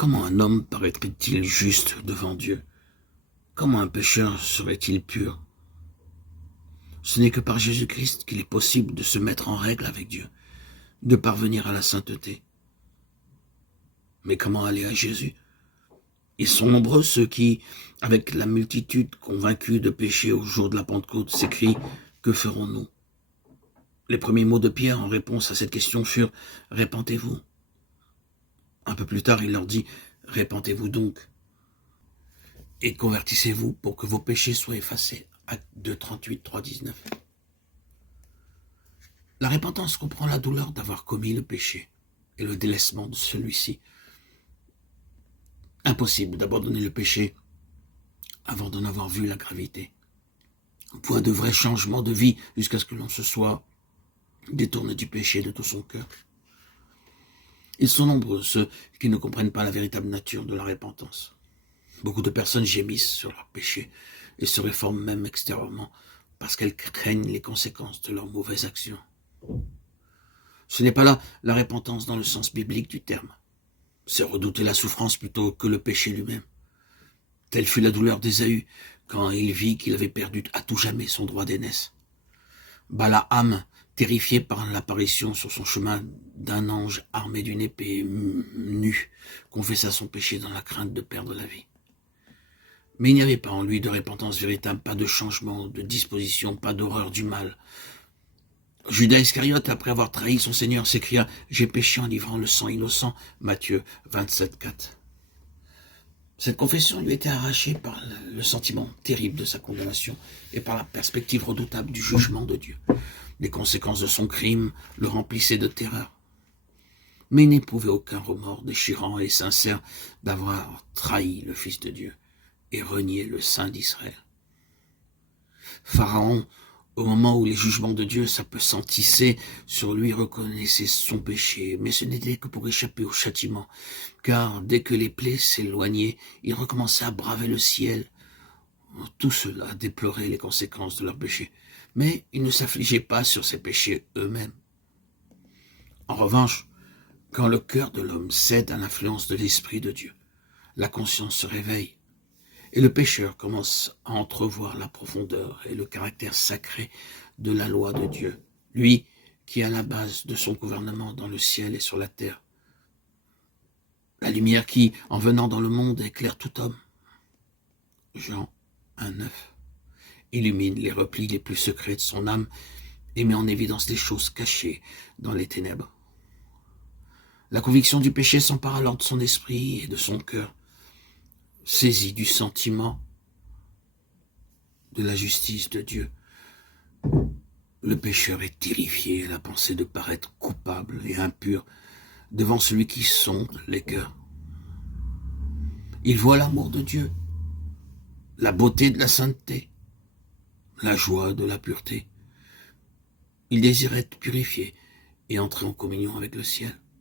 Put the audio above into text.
Comment un homme paraîtrait-il juste devant Dieu? Comment un pécheur serait-il pur? Ce n'est que par Jésus-Christ qu'il est possible de se mettre en règle avec Dieu, de parvenir à la sainteté. Mais comment aller à Jésus? Ils sont nombreux ceux qui, avec la multitude convaincue de péché au jour de la Pentecôte, s'écrient « Que ferons-nous » Les premiers mots de Pierre en réponse à cette question furent « Répentez-vous ». Un peu plus tard, il leur dit « Répentez-vous donc et convertissez-vous pour que vos péchés soient effacés ». Acte 2, 38, 3, 19. La repentance comprend la douleur d'avoir commis le péché et le délaissement de celui-ci. Impossible d'abandonner le péché avant d'en avoir vu la gravité. Point de vrai changement de vie jusqu'à ce que l'on se soit détourné du péché de tout son cœur. Ils sont nombreux ceux qui ne comprennent pas la véritable nature de la repentance. Beaucoup de personnes gémissent sur leur péché et se réforment même extérieurement parce qu'elles craignent les conséquences de leurs mauvaises actions. Ce n'est pas là la repentance dans le sens biblique du terme. C'est redouter la souffrance plutôt que le péché lui-même. Telle fut la douleur d'Ésaü quand il vit qu'il avait perdu à tout jamais son droit d'aînesse. Balaam, terrifié par l'apparition sur son chemin d'un ange armé d'une épée nue, confessa son péché dans la crainte de perdre la vie. Mais il n'y avait pas en lui de repentance véritable, pas de changement de disposition, pas d'horreur du mal. Judas Iscariote, après avoir trahi son Seigneur, s'écria « J'ai péché en livrant le sang innocent » Matthieu 27, 4. Cette confession lui était arrachée par le sentiment terrible de sa condamnation et par la perspective redoutable du jugement de Dieu. Les conséquences de son crime le remplissaient de terreur. Mais il n'éprouvait aucun remords déchirant et sincère d'avoir trahi le Fils de Dieu et renié le Saint d'Israël. Pharaon, au moment où les jugements de Dieu s'appesantissaient sur lui, reconnaissait son péché, mais ce n'était que pour échapper au châtiment, car dès que les plaies s'éloignaient, il recommençait à braver le ciel. Tout cela déplorait les conséquences de leur péché, mais ils ne s'affligeaient pas sur ces péchés eux-mêmes. En revanche, quand le cœur de l'homme cède à l'influence de l'Esprit de Dieu, la conscience se réveille, et le pécheur commence à entrevoir la profondeur et le caractère sacré de la loi de Dieu, lui qui est à la base de son gouvernement dans le ciel et sur la terre. La lumière qui, en venant dans le monde, éclaire tout homme. Jean 1,9 illumine les replis les plus secrets de son âme et met en évidence les choses cachées dans les ténèbres. La conviction du péché s'empare alors de son esprit et de son cœur, saisi du sentiment de la justice de Dieu. Le pécheur est terrifié à la pensée de paraître coupable et impur devant celui qui sonde les cœurs. Il voit l'amour de Dieu, la beauté de la sainteté, la joie de la pureté. Il désire être purifié et entrer en communion avec le ciel.